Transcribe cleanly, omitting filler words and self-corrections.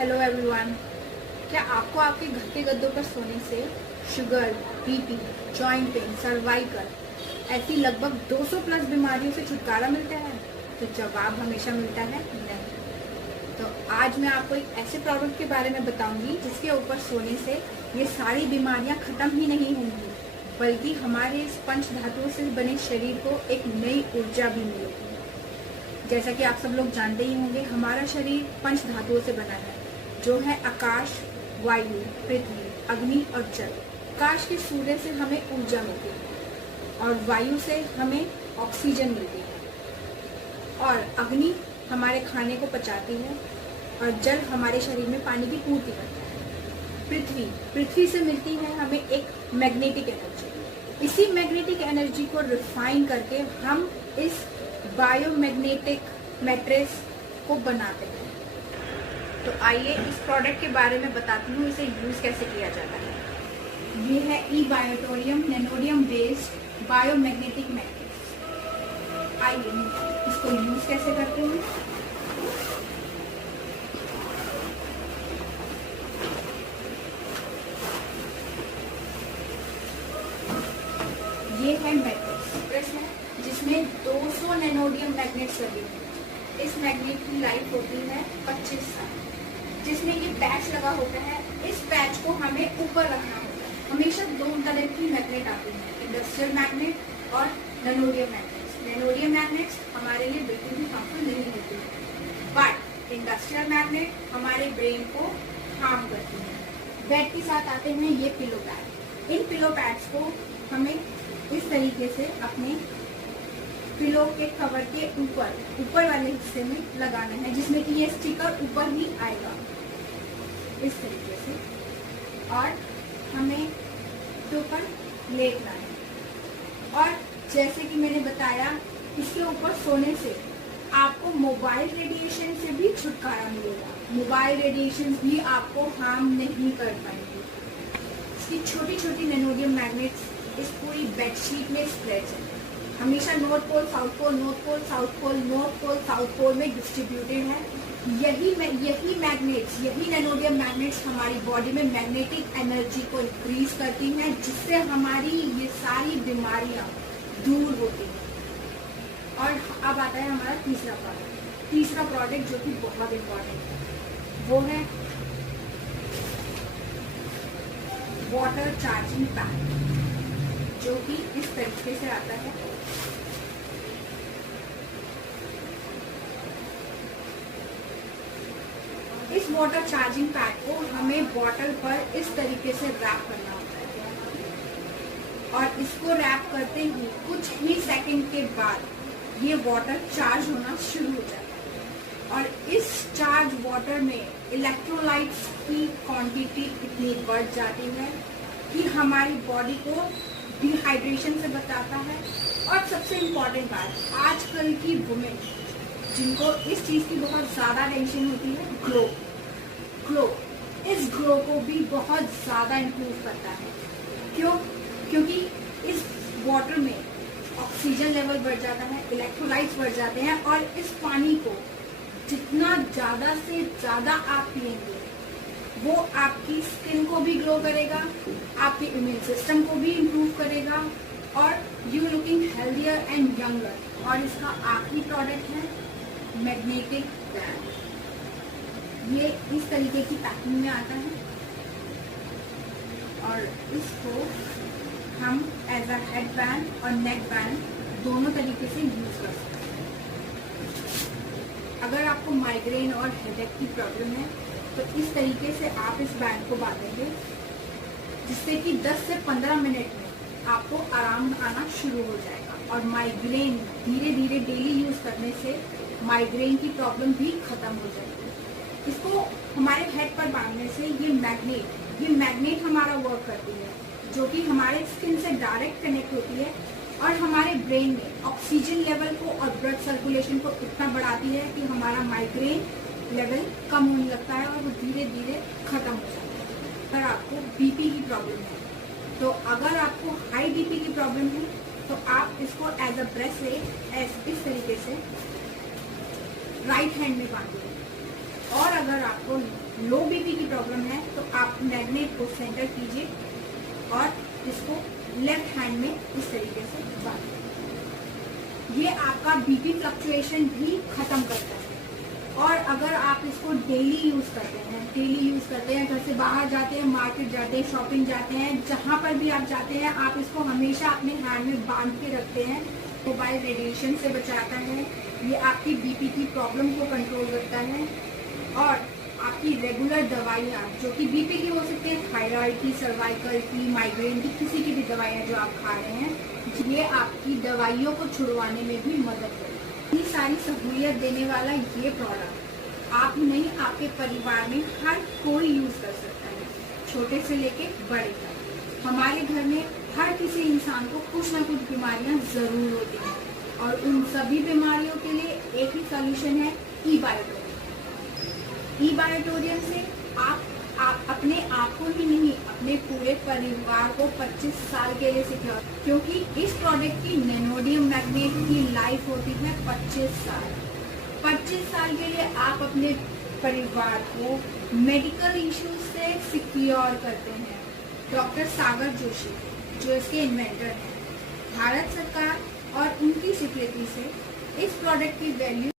Hello everyone. क्या आपको आपके घर के गद्दों पर सोने से sugar, BP, joint pain, cervical ऐसी लगभग 200 प्लस बीमारियों से छुटकारा मिलता है? तो जवाब हमेशा मिलता है नहीं। तो आज मैं आपको एक ऐसे प्रोडक्ट के बारे में बताऊंगी जिसके ऊपर सोने से ये सारी बीमारियां खत्म ही नहीं होंगी, बल्कि हमारे इस पंच धातुओं से बने शरीर को एक नई ऊर्जा भी मिलेगी। जैसा कि आप सब लोग जानते ही होंगे, हमारा शरीर पंच धातुओं से बना है, जो है आकाश, वायु, पृथ्वी, अग्नि और जल। आकाश के सूर्य से हमें ऊर्जा मिलती है और वायु से हमें ऑक्सीजन मिलती है और अग्नि हमारे खाने को पचाती है और जल हमारे शरीर में पानी की पूर्ति करता है। पृथ्वी से मिलती है हमें एक मैग्नेटिक एनर्जी। इसी मैग्नेटिक एनर्जी को रिफाइन करके हम इस बायोमैग्नेटिक मैट्रेस को बनाते हैं। तो आइए इस प्रोडक्ट के बारे में बताती हूँ, इसे यूज कैसे किया जाता है। ये है ई-बायोटोरियम नैनोडियम बेस्ड बायोमैग्नेटिक मैट्रेस। आइए इसको यूज कैसे करते हैं। ये है मैट्रेस है जिसमें 200 नैनोडियम मैग्नेट्स लगे हैं। इस मैग्नेट की लाइफ होती है 25 साल। जिसमें ये पैच लगा होता है, इस पैच को हमें ऊपर रखना होता है। हमेशा दो तरह की मैग्नेट आती है, इंडस्ट्रियल मैग्नेट और नैनोडियम मैग्नेट्स। नैनोडियम मैग्नेट्स हमारे लिए बिल्कुल भी हार्मफुल नहीं होती है, बट इंडस्ट्रियल मैग्नेट हमारे ब्रेन को हार्म करती है। बेड के साथ आते हैं ये पिलो पैड। इन पिलो पैड्स को हमें इस तरीके से अपने पिलो के कवर के ऊपर वाले हिस्से में लगाना है, जिसमें कि ये स्टिकर ऊपर ही आएगा इस तरीके से, और हमें इसके ऊपर लेटना है। और जैसे कि मैंने बताया, इसके ऊपर सोने से आपको मोबाइल रेडिएशन से भी छुटकारा मिलेगा। मोबाइल रेडिएशन भी आपको हार्म नहीं कर पाएंगे। इसकी छोटी छोटी नैनोडियम मैग्नेट्स इस पूरी बेडशीट में स्प्रेड है। हमेशा north pole south pole, north pole south pole, north pole south pole में डिस्ट्रीब्यूटेड है। यही मैग्नेट्स, यही नैनोडियम मैग्नेट्स हमारी बॉडी में मैग्नेटिक एनर्जी को इंक्रीज करती हैं, जिससे हमारी ये सारी बीमारियां दूर होती हैं। और अब आता है हमारा तीसरा प्रोडक्ट जो कि बहुत इम्पोर्टेंट है, वो है वाटर चार्जिंग पैड, जो कि इस तरीके से आता है। इस वाटर चार्जिंग पैड को हमें बॉटल पर इस तरीके से रैप करना होता है और इसको रैप करते ही कुछ ही सेकंड के बाद ये वाटर चार्ज होना शुरू हो जाता है। और इस चार्ज वाटर में इलेक्ट्रोलाइट्स की क्वांटिटी इतनी बढ़ जाती है कि हमारी बॉडी को डिहाइड्रेशन से बचाता है। और सबसे इम्पोर्टेंट बात, आजकल की वुमेन जिनको इस चीज की बहुत ज्यादा टेंशन होती है, ग्लो, इस ग्लो को भी बहुत ज्यादा इम्प्रूव करता है। क्यों? क्योंकि इस वाटर में ऑक्सीजन लेवल बढ़ जाता है, इलेक्ट्रोलाइट्स बढ़ जाते हैं, और इस पानी को जितना ज्यादा से ज्यादा आप पिएंगे, वो आपकी स्किन को भी ग्लो करेगा, आपके इम्यून सिस्टम को भी इम्प्रूव करेगा, और you looking healthier and younger. और इसका आखिरी प्रोडक्ट है मैग्नेटिक बैंड। ये इस तरीके की पैकिंग में आता है और इसको हम एज अ हेड बैंड और नेक बैंड दोनों तरीके से यूज कर सकते हैं। अगर आपको माइग्रेन और हेडेक की प्रॉब्लम है तो इस तरीके से आप इस बैंड को बांधेंगे, जिससे कि 10 से 15 मिनट में आपको आराम आना शुरू हो जाएगा। और माइग्रेन धीरे धीरे डेली यूज करने से माइग्रेन की प्रॉब्लम भी खत्म हो जाएगी। इसको हमारे हेड पर बांधने से ये मैग्नेट हमारा वर्क करती है, जो कि हमारे स्किन से डायरेक्ट कनेक्ट होती है और हमारे ब्रेन में ऑक्सीजन लेवल को और ब्लड सर्कुलेशन को इतना बढ़ाती है कि हमारा माइग्रेन लेवल कम होने लगता है और वो धीरे धीरे खत्म हो जाता है। अगर आपको बीपी की प्रॉब्लम है, तो अगर आपको हाई बीपी की प्रॉब्लम है, तो आप इसको एज अ ब्रेसलेट इस तरीके से राइट हैंड में बांधिए और अगर आपको लो बीपी की प्रॉब्लम है तो आप मैग्नेट को सेंटर कीजिए और इसको लेफ्ट हैंड में इस तरीके से बांधिए। ये आपका बीपी फ्लक्चुएशन भी खत्म करता है। और अगर आप इसको डेली यूज करते हैं, घर से बाहर जाते हैं, मार्केट जाते हैं, शॉपिंग जाते हैं, जहां पर भी आप जाते हैं, आप इसको हमेशा अपने हैंड में बांध के रखते हैं। मोबाइल रेडिएशन से बचाता है, ये आपकी बीपी की प्रॉब्लम को कंट्रोल करता है। और आपकी रेगुलर दवाइयाँ जो कि बीपी की हो सकती है, थायराइड की, सर्वाइकल की, माइग्रेन की, किसी की भी दवाइयाँ जो आप खा रहे हैं, ये आपकी दवाइयों को छुड़वाने में भी मदद करेगी। ये सारी सहूलियत देने वाला ये प्रोडक्ट आप नहीं, आपके परिवार में हर कोई यूज कर सकता है, छोटे से लेके बड़े तक। हमारे घर में हर किसी इंसान को कुछ ना कुछ बीमारियां जरूर होती हैं और उन सभी बीमारियों के लिए एक ही सॉल्यूशन है, ई बायोटोरियम। ई बायोटोरियम से आप अपने आप को ही नहीं, अपने पूरे परिवार को 25 साल के लिए सिक्योर, क्योंकि इस प्रोडक्ट की नैनोडियम मैग्नेट की लाइफ होती है 25 साल। 25 साल के लिए आप अपने परिवार को मेडिकल इश्यूज से सिक्योर करते हैं। डॉक्टर सागर जोशी जो इसके इन्वेंटर हैं, भारत सरकार और उनकी स्वीकृति से इस प्रोडक्ट की वैल्यू